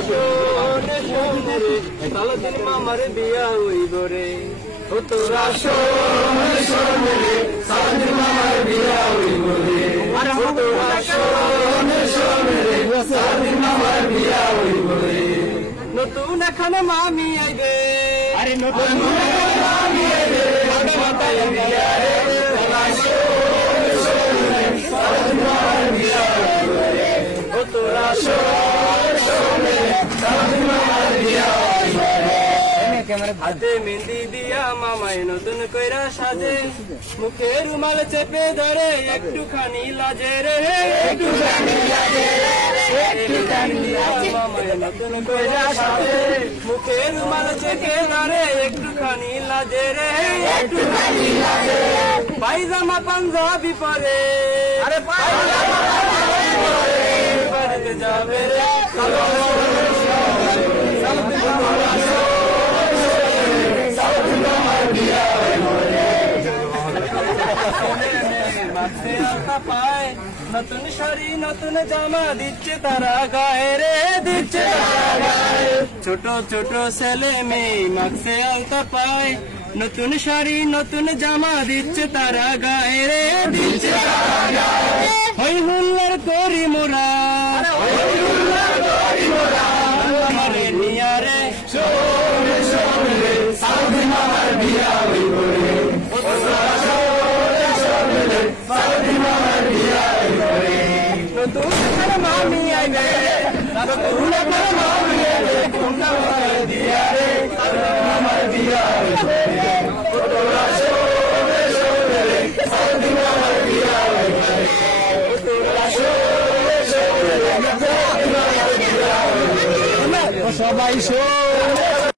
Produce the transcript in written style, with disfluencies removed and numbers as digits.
শোনে শোনে রে সালাদিন মামার বিয়া হইব রে ও তোরা শোনে শোনে রে সালাদিন মামার বিয়া হইব রে ও তোরা শোনে শোনে রে সালাদিন মামার বিয়া হইব রে নতুন এখানে মামি আইবে আরে নতুন মামি আইবে মাতায় বিয়া রে তোরা শোনে শোনে রে সালাদিন মামার বিয়া হইব রে ও তোরা শোনে শোনে রে সালাদিন মামার বিয়া হইব রে হাতে মেহেন্দি দিয়া মামায় নতুন কইরা সাজে মুখে রুমাল চেপে ধরে একটুখানি লাজে রে একটুখানি লাজে মামায় নতুন কইরা সাজে মুখে রুমাল চেপে ধরে একটুখানি লাজে রে একটুখানি লাজে পায়জামা পাঞ্জাবি পরে আরে পায়জামা পাঞ্জাবি পরে বাড়িতে যাবে রে নতুন শাড়ি নতুন জামা দিচ্ছে তারা গায়ে রে দিচ্ছে তারা গায়ে ছোট ছোট ছেলে মেয়ে মাগছে আলতা পায় নতুন শাড়ি নতুন জামা দিচ্ছে তারা গায়ে রে দিচ্ছে তারা গায়ে হই হুল্লার করি মোরা আমারে নিয়া রে শোনে শোনে রে সালাদিন মামার বিয়া হইব রে ও তোরা শোনে শোনে রে সালাদিন মামার বিয়া হইব রে নতুন করে মামি আইবে নতুন করে মামি আইবে কোনটা মামার বিয়া রে সালাদিন মামার বিয়া হইব রে ও তোরা শোনে শোনে রে সালাদিন মামার বিয়া হইব রে ও তোরা শোনে শোনে রে সালাদিন মামার বিয়া হইব রে সবাই শোনে